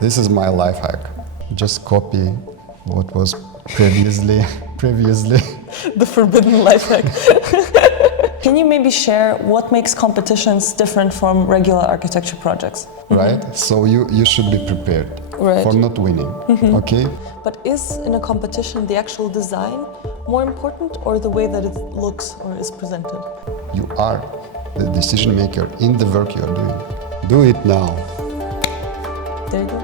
This is my life hack. Just copy what was previously. The forbidden life hack. Can you maybe share what makes competitions different from regular architecture projects? Right? So you should be prepared for not winning, okay? But is in a competition the actual design more important or the way that it looks or is presented? You are the decision maker in the work you're doing. Do it now. There you go.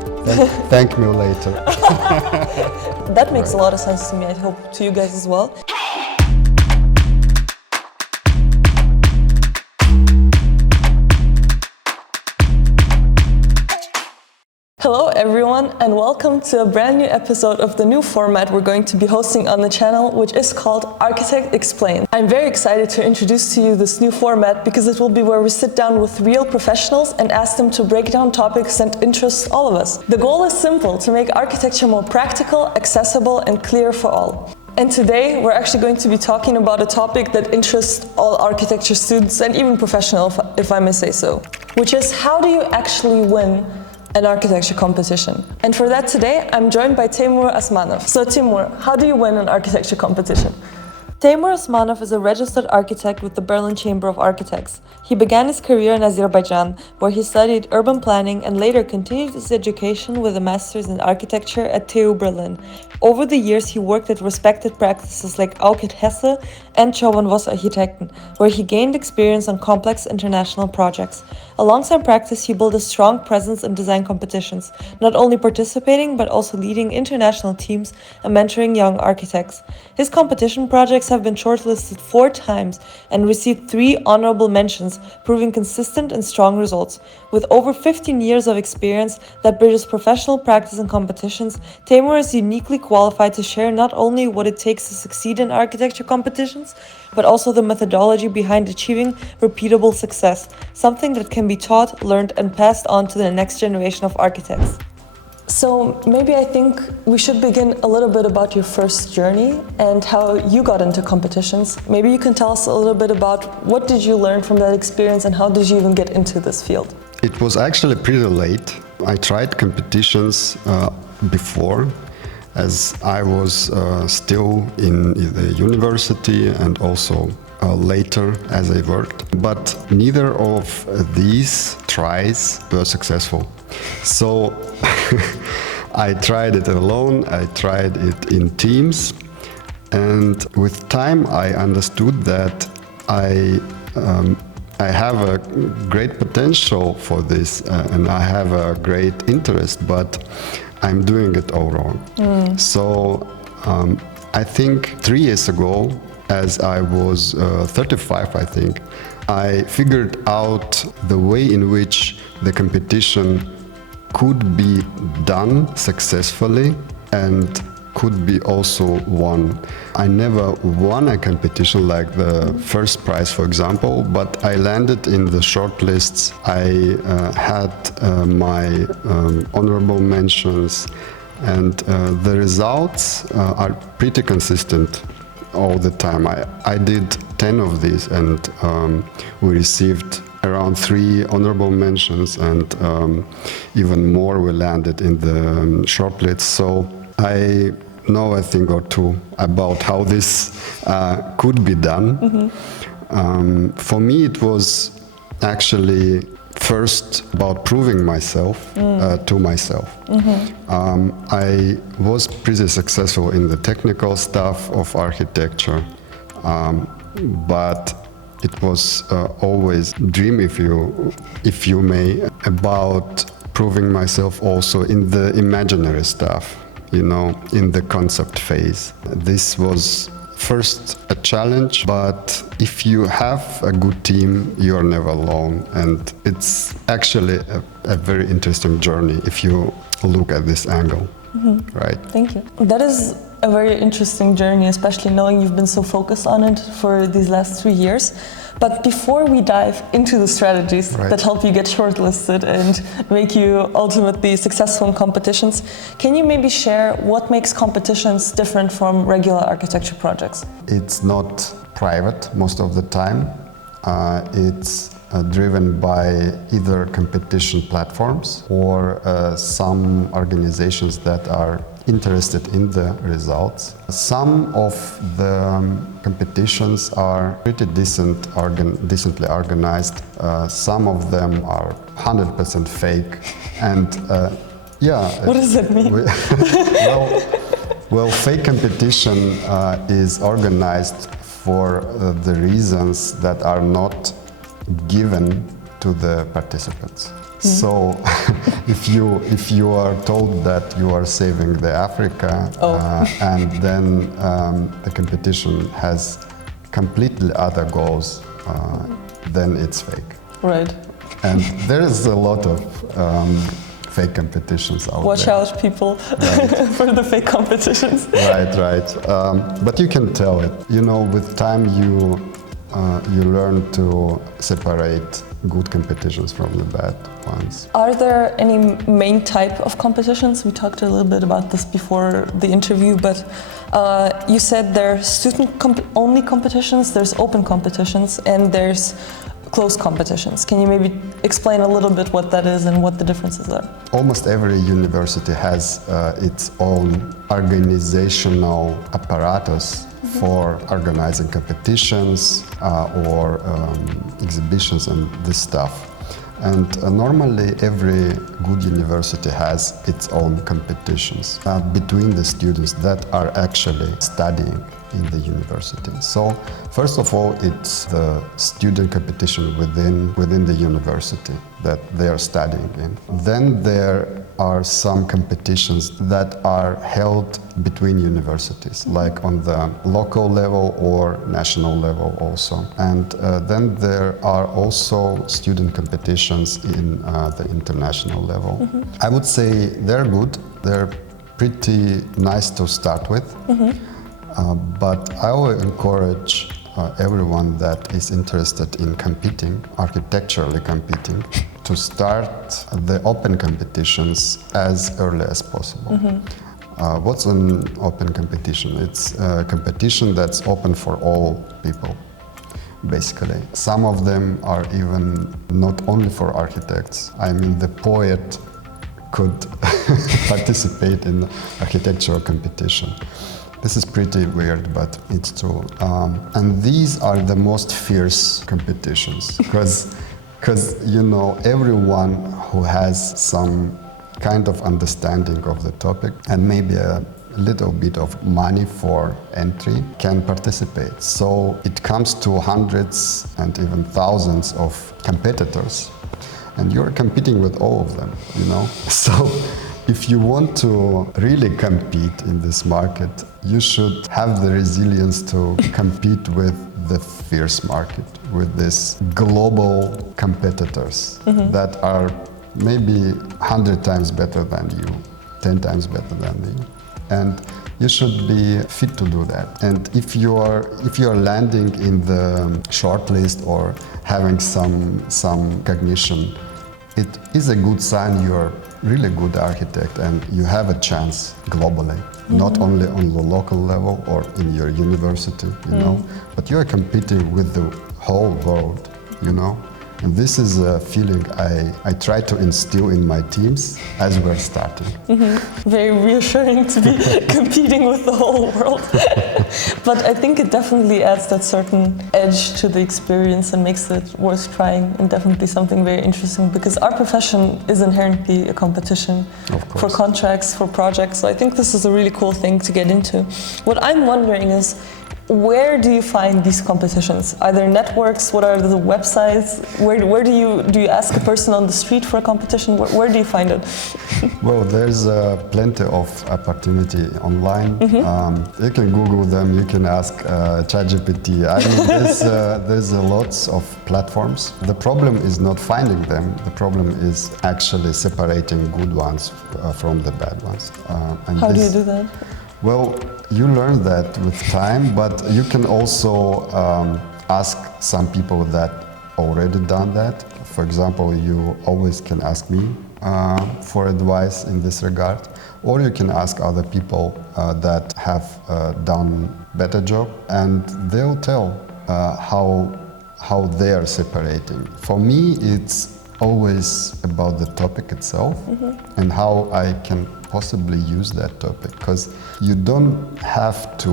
Thank me later. That makes a lot of sense to me. I hope to you guys as well. Hello everyone and welcome to a brand new episode of the new format we're going to be hosting on the channel, which is called Architect Explained. I'm very excited to introduce to you this new format because it will be where we sit down with real professionals and ask them to break down topics that interest all of us. The goal is simple: to make architecture more practical, accessible and clear for all. And today we're actually going to be talking about a topic that interests all architecture students and even professionals, if I may say so, which is how do you actually win an architecture competition. And for that today, I'm joined by Teymur Osmanov. So Teymur, how do you win an architecture competition? Teymur Osmanov is a registered architect with the Berlin Chamber of Architects. He began his career in Azerbaijan, where he studied urban planning and later continued his education with a master's in architecture at TU Berlin. Over the years, he worked at respected practices like Aukit Hesse and Choban Voss Architekten, where he gained experience on complex international projects. Alongside practice, he built a strong presence in design competitions, not only participating but also leading international teams and mentoring young architects. His competition projects have been shortlisted 4 times and received 3 honorable mentions, proving consistent and strong results. With over 15 years of experience that bridges professional practice and competitions, Teymur is uniquely qualified to share not only what it takes to succeed in architecture competitions, but also the methodology behind achieving repeatable success, something that can be taught, learned, and passed on to the next generation of architects. So maybe I think we should begin a little bit about your first journey and how you got into competitions. Maybe you can tell us a little bit about what did you learn from that experience and how did you even get into this field? It was actually pretty late. I tried competitions before, as I was still in the university and also later as I worked. But neither of these tries were successful. So I tried it alone, I tried it in teams, and with time I understood that I have a great potential for this and I have a great interest, but I'm doing it all wrong. So I think 3 years ago, as I was 35, I think, I figured out the way in which the competition could be done successfully and could be also won. I never won a competition like the first prize, for example, but I landed in the shortlists. I had my honorable mentions, and the results are pretty consistent all the time. I did 10 of these, and we received around 3 honorable mentions, and even more we landed in the shortlist. So I know a thing or two about how this could be done. For me, it was actually first about proving myself to myself. I was pretty successful in the technical stuff of architecture, but it was always dream, if you may, about proving myself also in the imaginary stuff, you know, in the concept phase. This was first a challenge, but if you have a good team, you are never alone. And it's actually a very interesting journey if you look at this angle, right? Thank you. That is a very interesting journey, especially knowing you've been so focused on it for these last 3 years. But before we dive into the strategies that help you get shortlisted and make you ultimately successful in competitions, can you maybe share what makes competitions different from regular architecture projects? It's not private most of the time. It's driven by either competition platforms or some organizations that are interested in the results. Some of the competitions are pretty decently organized. Some of them are 100% fake, and What does that mean? Well, fake competition is organized for the reasons that are not given to the participants. So if you are told that you are saving the Africa and then the competition has completely other goals, then it's fake. Right. And there is a lot of fake competitions out Watch there. out, people, for the fake competitions. Right. But you can tell it. You know, with time you learn to separate good competitions from the bad ones. Are there any main type of competitions? We talked a little bit about this before the interview, but you said there are student-only competitions, there's open competitions, and there's closed competitions. Can you maybe explain a little bit what that is and what the differences are? Almost every university has its own organizational apparatus for organizing competitions or exhibitions and this stuff. And normally every good university has its own competitions between the students that are actually studying in the university. So first of all, it's the student competition within the university that they are studying in. Then there are some competitions that are held between universities, like on the local level or national level also. And then there are also student competitions in the international level. I would say they're good. They're pretty nice to start with. But I will encourage everyone that is interested in competing, architecturally competing, to start the open competitions as early as possible. What's an open competition? It's a competition that's open for all people, basically. Some of them are even not only for architects. I mean, the poet could participate in architectural competition. This is pretty weird, but it's true. And these are the most fierce competitions, because you know, everyone who has some kind of understanding of the topic and maybe a little bit of money for entry can participate. So it comes to hundreds and even thousands of competitors, and you're competing with all of them, you know? So if you want to really compete in this market, you should have the resilience to compete with the fierce market, with these global competitors that are maybe 100 times better than you, 10 times better than you. And you should be fit to do that. And if you are landing in the shortlist or having some recognition, it is a good sign you're really good architect and you have a chance globally, not only on the local level or in your university, you know, but you're competing with the whole world, you know. And this is a feeling I try to instill in my teams as we're starting. Very reassuring to be competing with the whole world. But I think it definitely adds that certain edge to the experience and makes it worth trying, and definitely something very interesting, because our profession is inherently a competition for contracts, for projects. So I think this is a really cool thing to get into. What I'm wondering is, where do you find these competitions? Are there networks? What are the websites? Where do you ask a person on the street for a competition? Where do you find it? Well, there's plenty of opportunity online. You can Google them. You can ask ChatGPT. I mean, there's lots of platforms. The problem is not finding them. The problem is actually separating good ones from the bad ones. How do you do that? Well, you learn that with time, but you can also ask some people that already done that. For example, you always can ask me for advice in this regard, or you can ask other people that have done better job, and they'll tell how they are separating. For me, it's always about the topic itself and how I can possibly use that topic, because you don't have to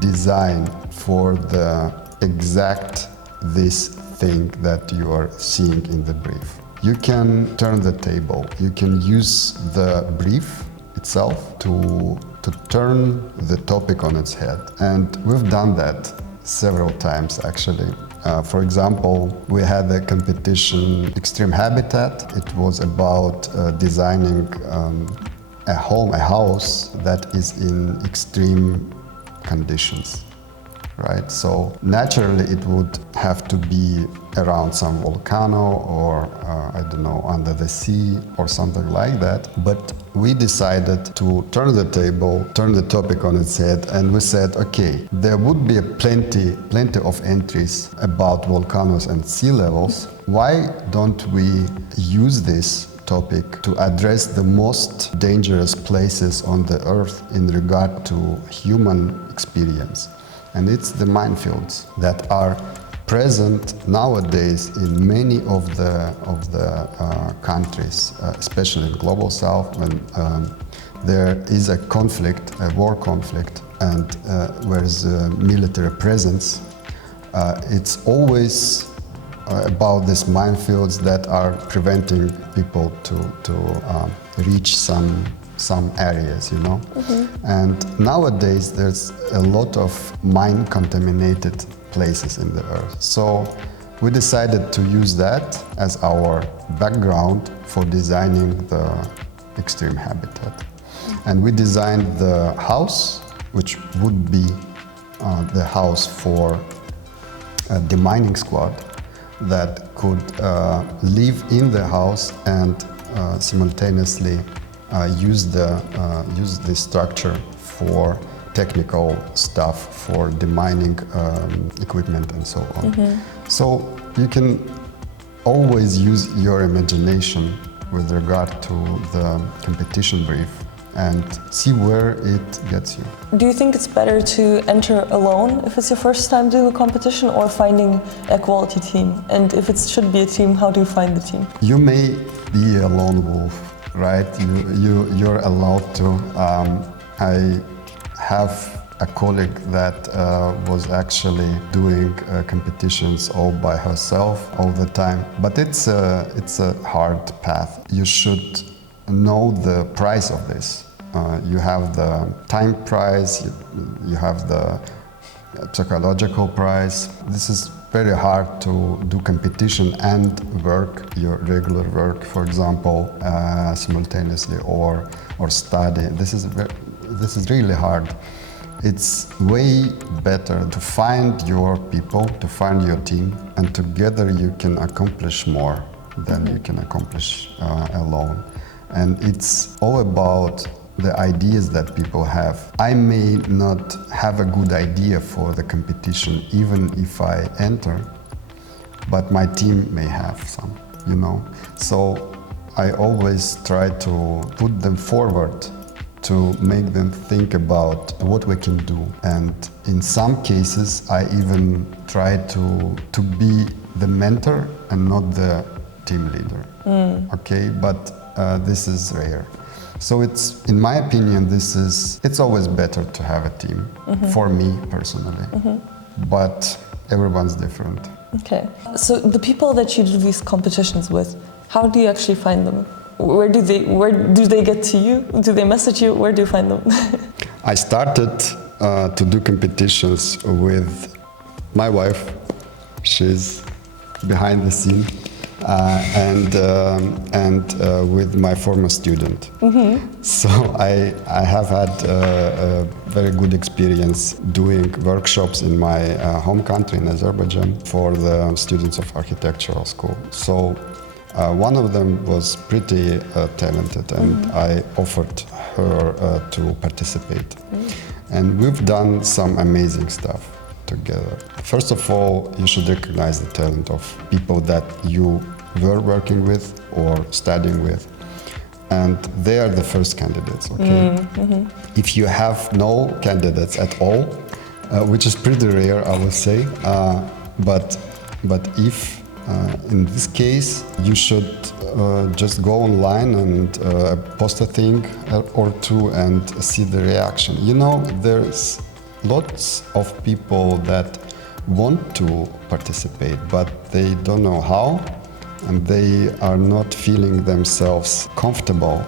design for the exact this thing that you are seeing in the brief. You can turn the table. You can use the brief itself to turn the topic on its head. And we've done that several times, actually. For example, we had a competition, Extreme Habitat. It was about designing a house that is in extreme conditions. Right? So naturally it would have to be around some volcano or I don't know, under the sea or something like that. But we decided to turn the table, turn the topic on its head, and we said, okay, there would be plenty of entries about volcanoes and sea levels. Why don't we use this topic to address the most dangerous places on the earth in regard to human experience? And it's the minefields that are present nowadays in many of the countries, especially in Global South, when there is a conflict, a war conflict, and where is a military presence. It's always about these minefields that are preventing people to reach some areas, you know. And nowadays there's a lot of mine contaminated places in the earth. So we decided to use that as our background for designing the extreme habitat. And we designed the house, which would be the house for a demining squad that could live in the house and simultaneously use the structure for technical stuff, for demining equipment and so on. So you can always use your imagination with regard to the competition brief and see where it gets you. Do you think it's better to enter alone if it's your first time doing a competition, or finding a quality team? And if it should be a team, how do you find the team? You may be a lone wolf, right? You're allowed to. I have a colleague that was actually doing competitions all by herself all the time, but it's a hard path. You should know the price of this. You have the time price, you have the psychological price. This is very hard to do competition and work, your regular work, for example, simultaneously, or study. This is really hard. It's way better to find your people, to find your team, and together you can accomplish more than you can accomplish alone. And it's all about the ideas that people have. I may not have a good idea for the competition, even if I enter, but my team may have some, you know. So I always try to put them forward to make them think about what we can do. And in some cases, I even try to be the mentor and not the team leader. Okay, but this is rare. So it's, in my opinion, it's always better to have a team, for me personally. But everyone's different. Okay. So the people that you do these competitions with, how do you actually find them? Where do they get to you? Do they message you? Where do you find them? I started to do competitions with my wife. She's behind the scene. And with my former student. So I have had a very good experience doing workshops in my home country in Azerbaijan for the students of architectural school. So one of them was pretty talented, and I offered her to participate. And we've done some amazing stuff together. First of all, you should recognize the talent of people that you were working with or studying with, and they are the first candidates, okay? If you have no candidates at all, which is pretty rare, I would say, but But if in this case you should just go online and post a thing or two and see the reaction. You know, there's lots of people that want to participate, but they don't know how, and they are not feeling themselves comfortable.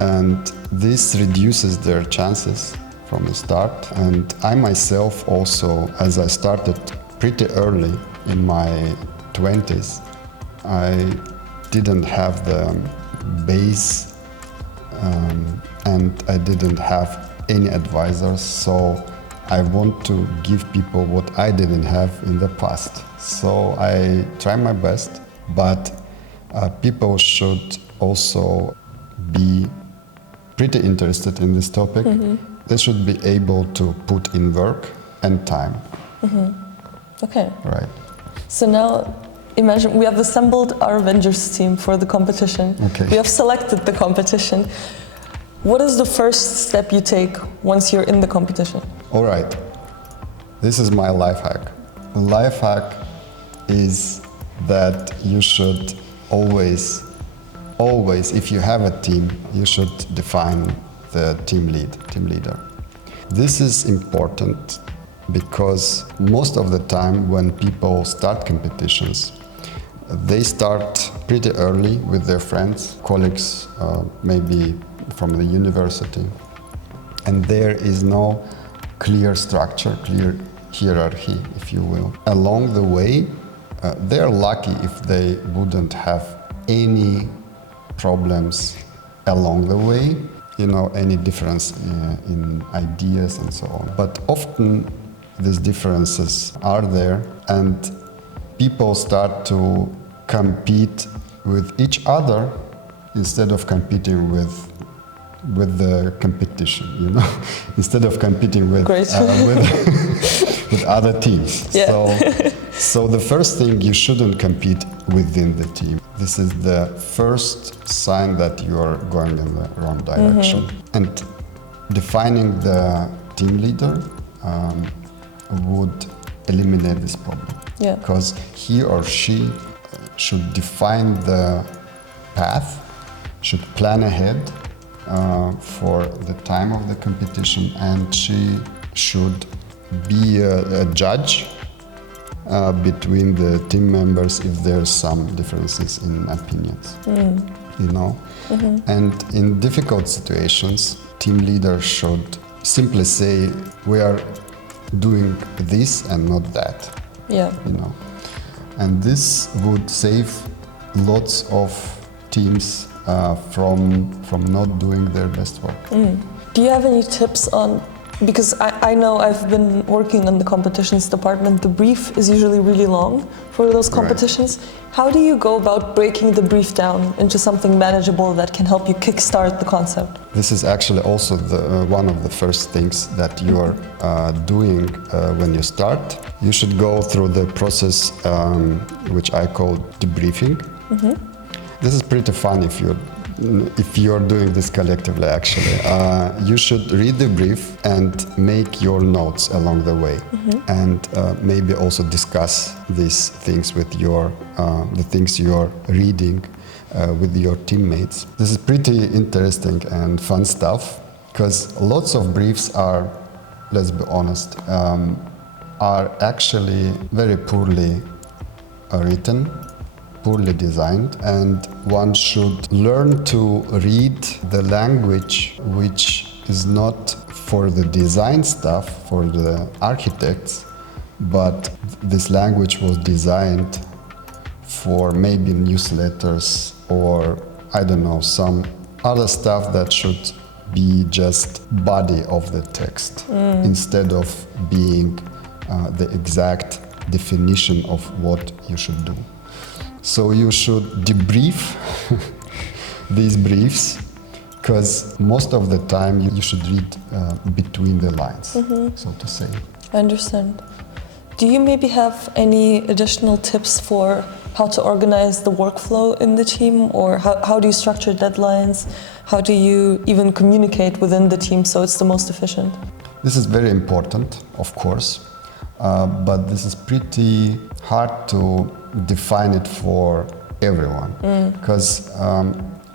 And this reduces their chances from the start. And I myself also, as I started pretty early in my 20s, I didn't have the base and I didn't have any advisors, so I want to give people what I didn't have in the past. So I try my best, but people should also be pretty interested in this topic. They should be able to put in work and time. Okay. Right. So now, imagine we have assembled our Avengers team for the competition. Okay. We have selected the competition. What is the first step you take once you're in the competition? All right. This is my life hack. The life hack is that you should always, if you have a team, you should define the team leader. This is important because most of the time when people start competitions, they start pretty early with their friends, colleagues, maybe from the university, and there is no clear structure, clear hierarchy, if you will. Along the way, they're lucky if they wouldn't have any problems along the way, you know, any difference in ideas and so on. But often these differences are there, and people start to compete with each other instead of competing with the competition, you know, instead of competing with with other teams. Yeah. So the first thing, you shouldn't compete within the team. This is the first sign that you are going in the wrong direction. And defining the team leader would eliminate this problem. Yeah. Because he or she should define the path, should plan ahead for the time of the competition, and she should be a judge between the team members if there's some differences in opinions, you know. And in difficult situations, team leaders should simply say, we are doing this and not that. Yeah. You know, and this would save lots of teams from not doing their best work. Do you have any tips on, because I know I've been working on the competitions department, the brief is usually really long for those competitions. Right. How do you go about breaking the brief down into something manageable that can help you kickstart the concept? This is actually also one of the first things that you are doing when you start. You should go through the process which I call debriefing. This is pretty fun if you're doing this collectively, actually. You should read the brief and make your notes along the way, and maybe also discuss these things with the things you're reading with your teammates. This is pretty interesting and fun stuff, because lots of briefs are, let's be honest, are actually very poorly written, poorly designed, and one should learn to read the language which is not for the design stuff, for the architects, but this language was designed for maybe newsletters or, I don't know, some other stuff that should be just body of the text instead of being the exact definition of what you should do. So you should debrief these briefs, because most of the time you should read between the lines, so to say. I understand. Do you maybe have any additional tips for how to organize the workflow in the team, or how do you structure deadlines? How do you even communicate within the team so it's the most efficient? This is very important, of course. but this is pretty hard to define it for everyone because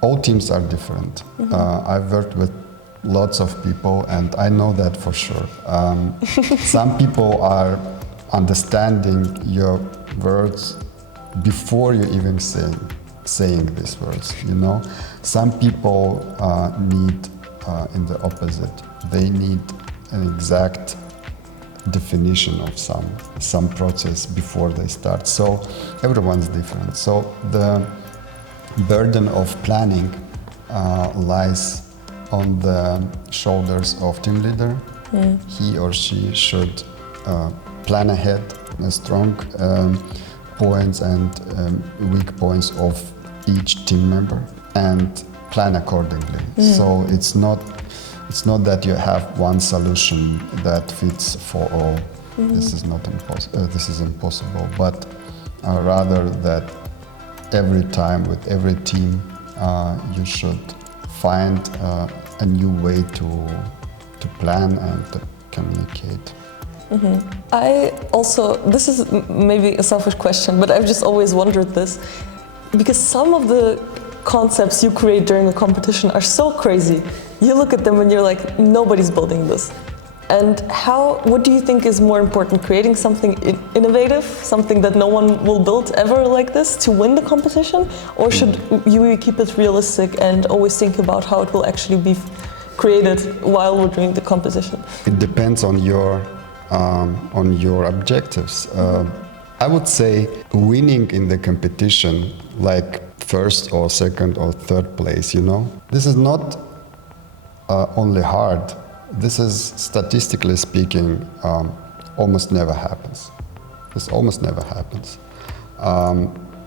all teams are different. I've worked with lots of people and I know that for sure. Some people are understanding your words before you even saying these words, you know. Some people need in the opposite. They need an exact definition of some process before they start. So everyone's different. So the burden of planning lies on the shoulders of team leader. He or she should plan ahead strong points and weak points of each team member and plan accordingly. So it's not that you have one solution that fits for all. This is not this is impossible, but rather that every time with every team you should find a new way to plan and to communicate. This is maybe a selfish question, but I've just always wondered this, because some of the concepts you create during a competition are so crazy. You look at them and you're like, nobody's building this. And what do you think is more important, creating something innovative, something that no one will build ever like this to win the competition? Or should you keep it realistic and always think about how it will actually be created while we're doing the competition? It depends on your objectives. I would say winning in the competition, like first or second or third place, you know, this is not only hard. This is, statistically speaking, almost never happens. This almost never happens.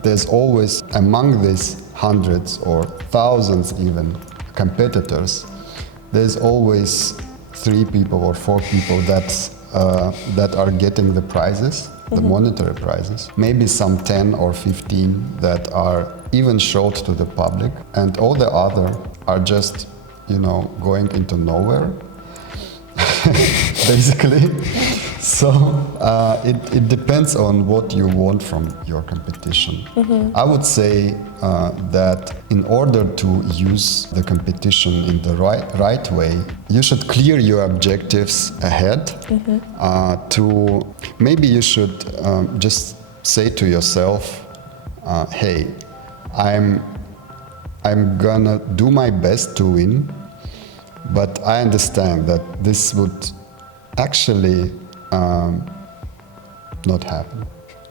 There's always, among these hundreds or thousands even competitors, there's always 3 people or 4 people that are getting the prizes, the monetary prizes. Maybe some 10 or 15 that are even showed to the public, and all the other are just, you know, going into nowhere. Basically. So it depends on what you want from your competition. I would say that in order to use the competition in the right way, you should clear your objectives ahead. Maybe you should just say to yourself, hey, I'm gonna do my best to win, but I understand that this would actually not happen,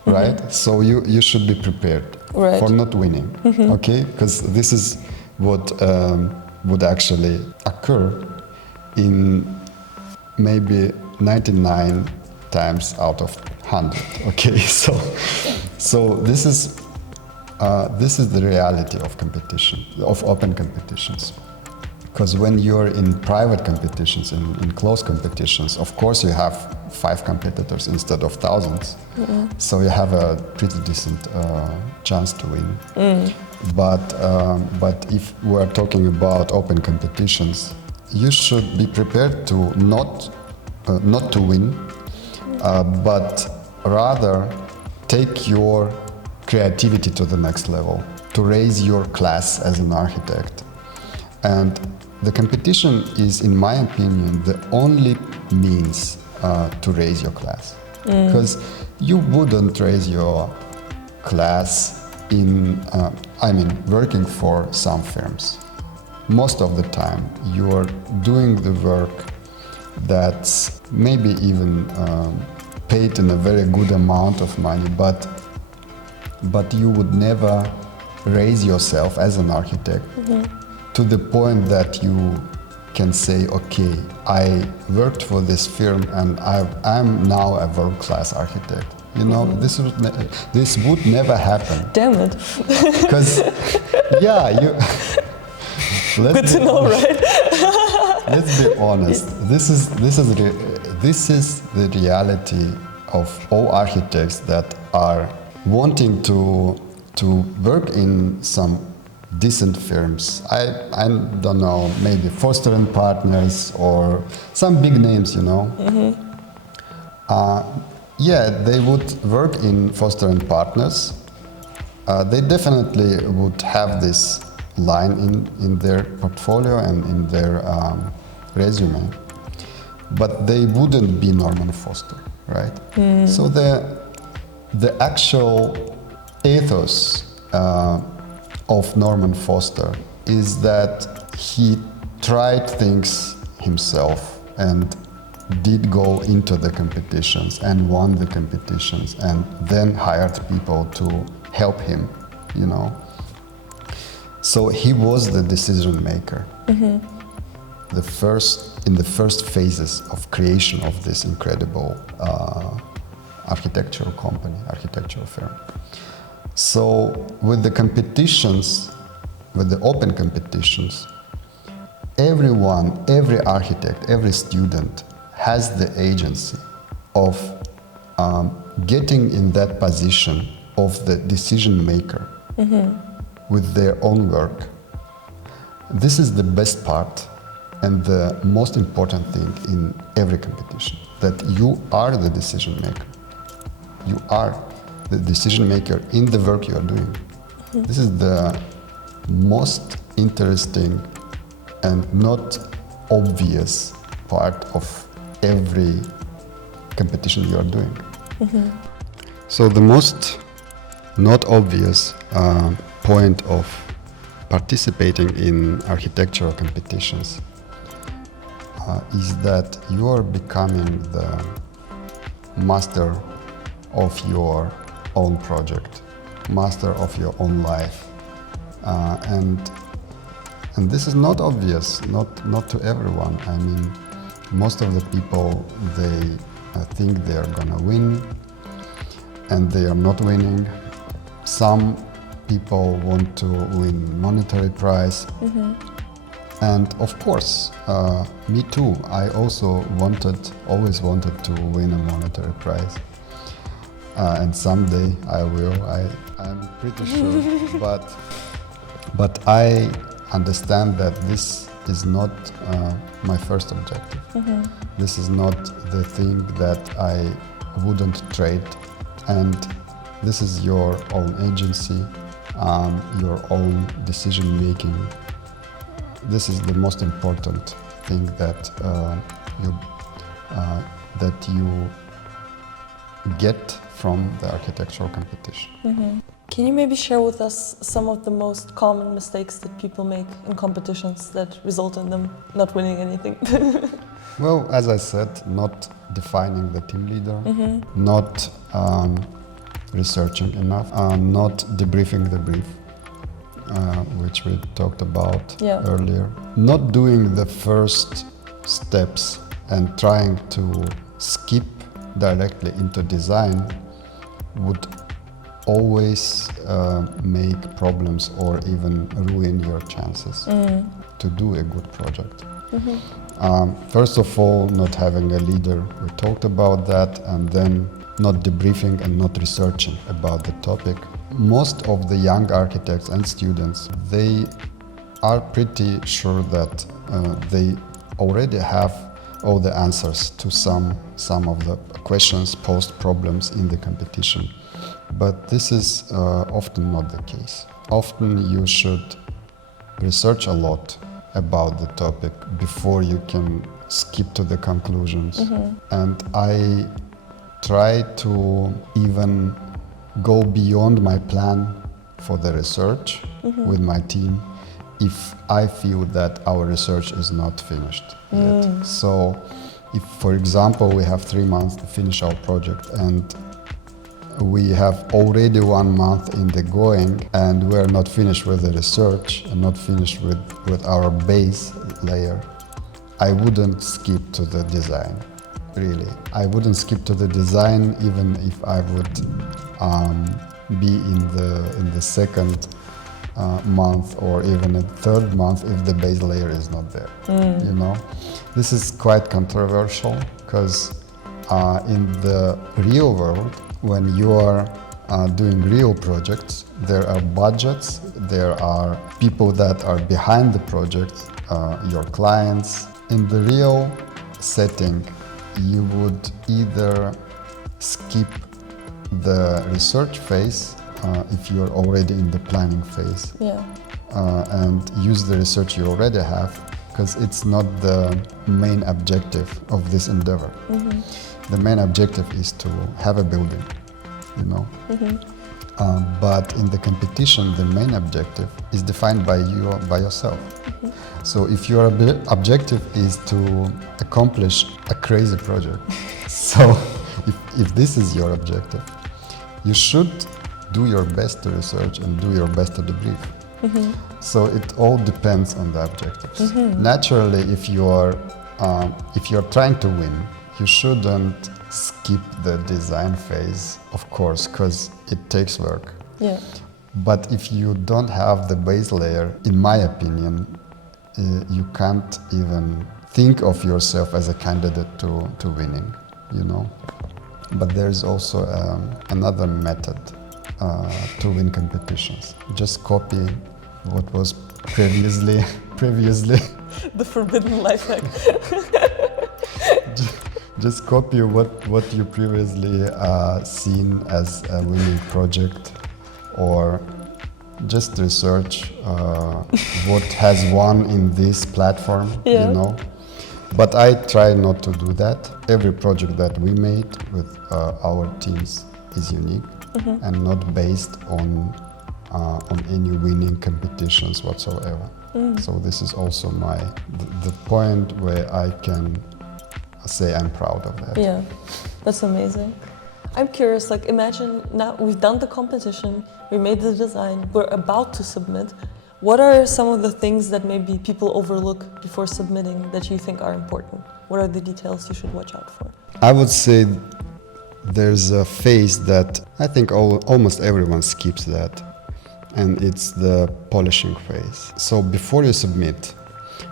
right? So you should be prepared for not winning, okay? Because this is what would actually occur in maybe 99 times out of 100, okay? So this is the reality of competition, of open competitions. Because when you're in private competitions, in close competitions, of course you have 5 competitors instead of thousands. So you have a pretty decent chance to win. But if we're talking about open competitions, you should be prepared to not to win, but rather take your creativity to the next level, to raise your class as an architect. And the competition is, in my opinion, the only means to raise your class. Because you wouldn't raise your class working for some firms. Most of the time, you're doing the work that's maybe even paid in a very good amount of money, but you would never raise yourself as an architect to the point that you can say, okay, I worked for this firm and I'm now a world-class architect. You know, this would never happen. Damn it. Because, good to know, right? Let's be honest. This is the reality of all architects that are wanting to work in some decent firms. I don't know, maybe Foster and Partners or some big names, you know. Yeah, they would work in fostering partners. They definitely would have this line in their portfolio and in their resume, but they wouldn't be Norman Foster, right? So the actual ethos of Norman Foster is that he tried things himself and did go into the competitions and won the competitions and then hired people to help him, you know. So he was the decision maker. In the first phases of creation of this incredible architectural company, architectural firm. So with the competitions, with the open competitions, everyone, every architect, every student has the agency of getting in that position of the decision maker with their own work. This is the best part and the most important thing in every competition, that you are the decision maker. You are the decision maker in the work you are doing. This is the most interesting and not obvious part of every competition you are doing. So the most not obvious point of participating in architectural competitions is that you are becoming the master of your own project, master of your own life, and this is not obvious, not to everyone. I mean, most of the people, they think they are gonna win, and they are not winning. Some people want to win monetary prize, and of course, me too. I also always wanted to win a monetary prize, and someday I will. I'm pretty sure, but I understand that this is not my first objective. This is not the thing that I wouldn't trade, and this is your own agency, your own decision making. This is the most important thing that you get from the architectural competition. Can you maybe share with us some of the most common mistakes that people make in competitions that result in them not winning anything? Well, as I said, not defining the team leader, not researching enough, not debriefing the brief, which we talked about earlier, not doing the first steps and trying to skip directly into design would always make problems or even ruin your chances to do a good project. First of all, not having a leader, we talked about that, and then not debriefing and not researching about the topic. Most of the young architects and students, they are pretty sure that they already have all the answers to some of the questions, posed problems in the competition. But this is often not the case. Often you should research a lot about the topic before you can skip to the conclusions. And I try to even go beyond my plan for the research with my team if I feel that our research is not finished yet. So if, for example, we have 3 months to finish our project and we have already 1 month in the going and we're not finished with the research and not finished with our base layer, I wouldn't skip to the design, really. I wouldn't skip to the design even if I would be in the second month or even a third month if the base layer is not there. You know, this is quite controversial because in the real world, when you are doing real projects, there are budgets, there are people that are behind the project, your clients. In the real setting, you would either skip the research phase if you're already in the planning phase. Yeah. And use the research you already have, because it's not the main objective of this endeavor. The main objective is to have a building, you know. But in the competition, the main objective is defined by you, by yourself. So if your objective is to accomplish a crazy project, so if this is your objective, you should do your best to research and do your best to debrief. So it all depends on the objectives. Naturally, if you're trying to win, you shouldn't skip the design phase, of course, because it takes work. Yeah. But if you don't have the base layer, in my opinion, you can't even think of yourself as a candidate to winning, you know. But there's also another method to win competitions. Just copy what was previously The forbidden life hack. just copy what you previously seen as a winning project, or just research what has won in this platform, Yeah. you know. But I try not to do that. Every project that we made with our teams is unique and not based on any winning competitions whatsoever. So this is also the point where I can say I'm proud of that. Yeah, that's amazing. I'm curious, like imagine now we've done the competition, we made the design, we're about to submit. What are some of the things that maybe people overlook before submitting that you think are important? What are the details you should watch out for? I would say there's a phase that I think almost everyone skips that, and it's the polishing phase. So before you submit,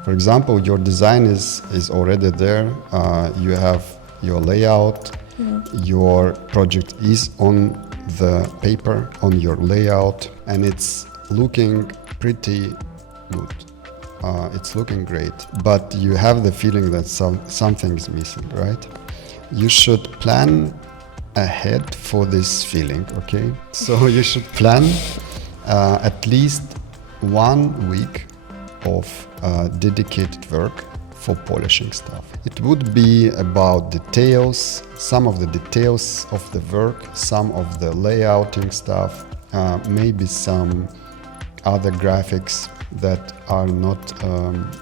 for example, your design is already there, you have your layout, your project is on the paper, on your layout, and it's looking pretty good. It's looking great, but you have the feeling that something is missing, right? You should plan ahead for this feeling, okay? So you should plan at least 1 week of dedicated work for polishing stuff. It would be about details, some of the details of the work, some of the layouting stuff, maybe some other graphics that are not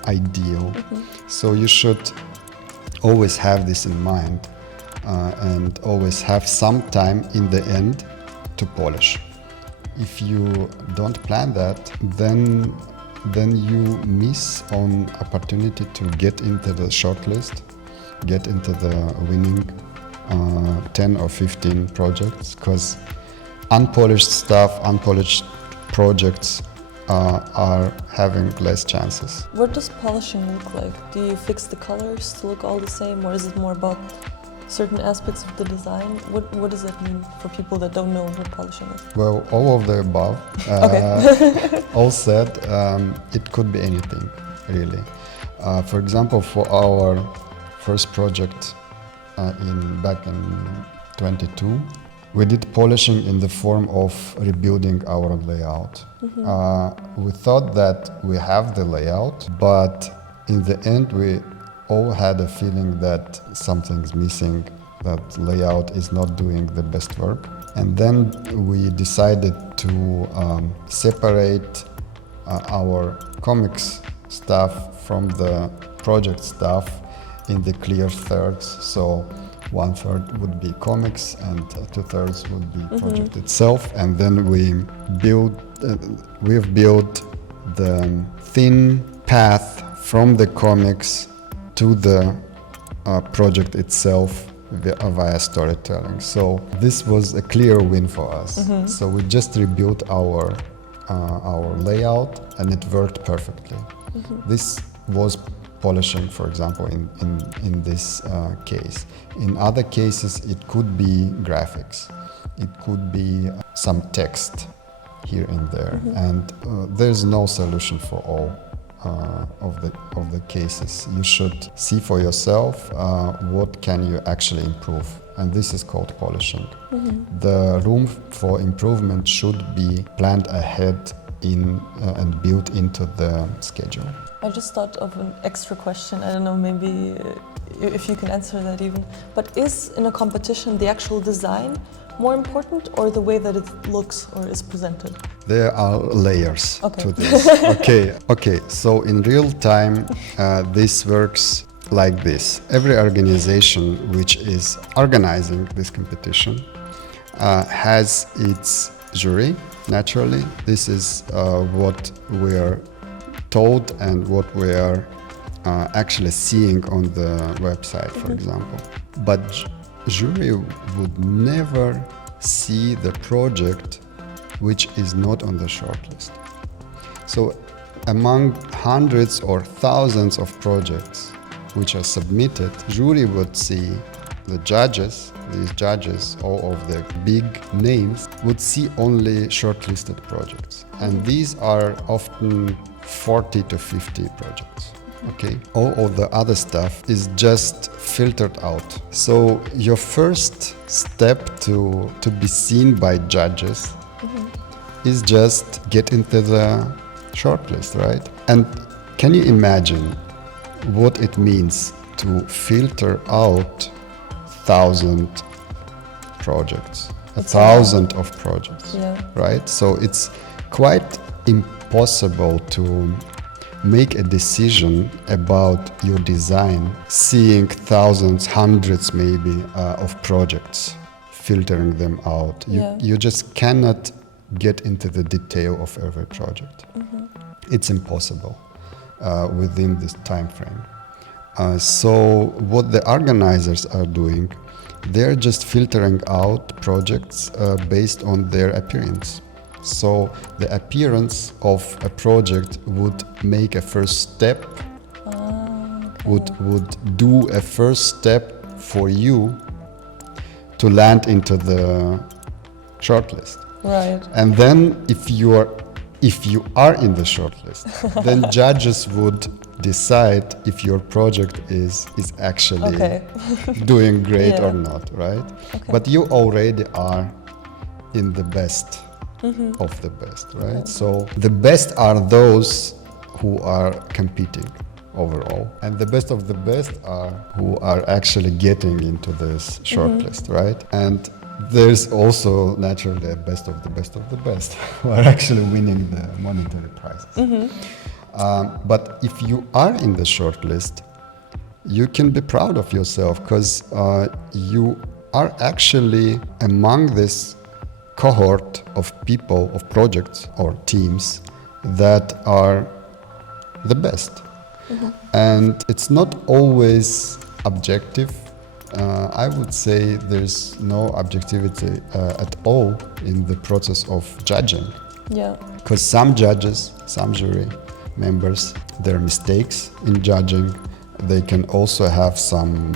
ideal. So you should always have this in mind and always have some time in the end to polish. If you don't plan that, then you miss on opportunity to get into the shortlist, get into the winning 10 or 15 projects, because unpolished stuff, unpolished projects are having less chances. What does polishing look like? Do you fix the colors to look all the same, or is it more about certain aspects of the design? What does that mean for people that don't know what polishing is? Well, all of the above. All said, it could be anything, really. For example, for our first project back in 22, we did polishing in the form of rebuilding our layout. We thought that we have the layout, but in the end we all had a feeling that something's missing, that layout is not doing the best work. And then we decided to separate our comics stuff from the project stuff in the clear thirds. So 1/3 would be comics and 2/3 would be project itself. And then we've built the thin path from the comics to the project itself via storytelling. So this was a clear win for us. So we just rebuilt our layout and it worked perfectly. This was polishing, for example, in this case. In other cases, it could be graphics. It could be some text here and there. And there's no solution for all of the cases. You should see for yourself what can you actually improve and this is called polishing. The room for improvement should be planned ahead and built into the schedule. I just thought of an extra question. I don't know, maybe if you can answer that even. But is in a competition the actual design more important or the way that it looks or is presented? There are layers Okay. to this. Okay. So in real time, this works like this. Every organization which is organizing this competition has its jury. Naturally, this is what we are told and what we are actually seeing on the website, for example. But jury would never see the project which is not on the shortlist. So among hundreds or thousands of projects which are submitted, jury would see the judges, these judges, all of the big names, would see only shortlisted projects. And these are often 40 to 50 projects. Okay, all of the other stuff is just filtered out. So your first step to be seen by judges is just get into the shortlist, right? And can you imagine what it means to filter out 1,000 projects, That's 1,000 of projects, Yeah. right? So it's quite impossible to make a decision about your design, seeing thousands, hundreds maybe of projects, filtering them out. You just cannot get into the detail of every project. It's impossible within this time frame. So what the organizers are doing, they're just filtering out projects based on their appearance. So the appearance of a project would make a first step, would do a first step for you to land into the shortlist. Right. And then if you are in the shortlist, then judges would decide if your project is actually doing great or not, right? Okay. But you already are in the best of the best, right? Okay. So the best are those who are competing overall, and the best of the best are who are actually getting into this shortlist, right? And there's also naturally a best of the best of the best who are actually winning the monetary prizes. But if you are in the shortlist, you can be proud of yourself because you are actually among this cohort of people, of projects or teams that are the best. And it's not always objective. I would say there's no objectivity at all in the process of judging. Yeah. Because some judges, some jury members, there are mistakes in judging. They can also have some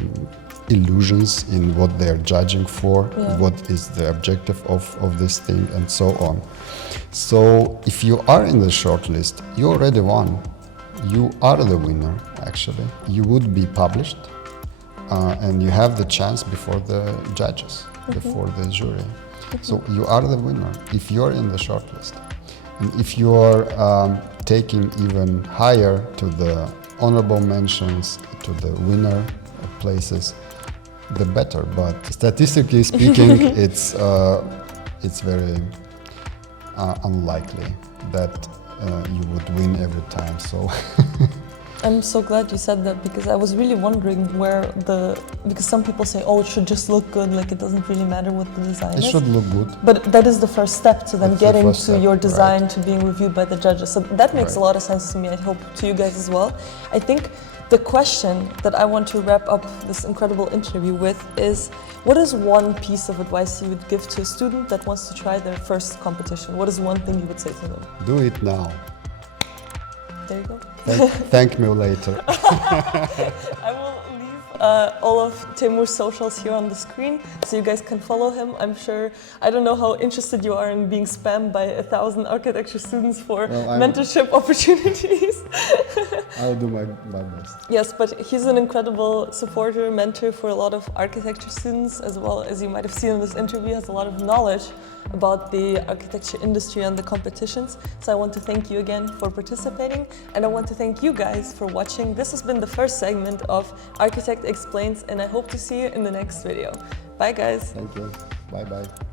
illusions in what they're judging for, what is the objective of this thing, and so on. So if you are in the shortlist, you already won. You are the winner, actually. You would be published, and you have the chance before the judges, before the jury. So you are the winner if you're in the shortlist. And if you are taking even higher to the honorable mentions, to the winner places, the better. But statistically speaking, it's very unlikely that you would win every time. So I'm so glad you said that, because I was really wondering because some people say, oh, it should just look good, like it doesn't really matter what the design is. It should look good. But that is the first step to then getting to your design, to being reviewed by the judges. So that makes a lot of sense to me, I hope to you guys as well. I think the question that I want to wrap up this incredible interview with is, what is one piece of advice you would give to a student that wants to try their first competition? What is one thing you would say to them? Do it now. There you go. Thank me later. I will leave all of Teymur's socials here on the screen so you guys can follow him. I'm sure, I don't know how interested you are in being spammed by 1,000 architecture students for mentorship opportunities. I'll do my best. Yes, but he's an incredible supporter, mentor for a lot of architecture students, as well as you might have seen in this interview, has a lot of knowledge about the architecture industry and the competitions. So I want to thank you again for participating, and I want to thank you guys for watching. This has been the first segment of Architect Explains, and I hope to see you in the next video. Bye guys. Thank you. Bye bye.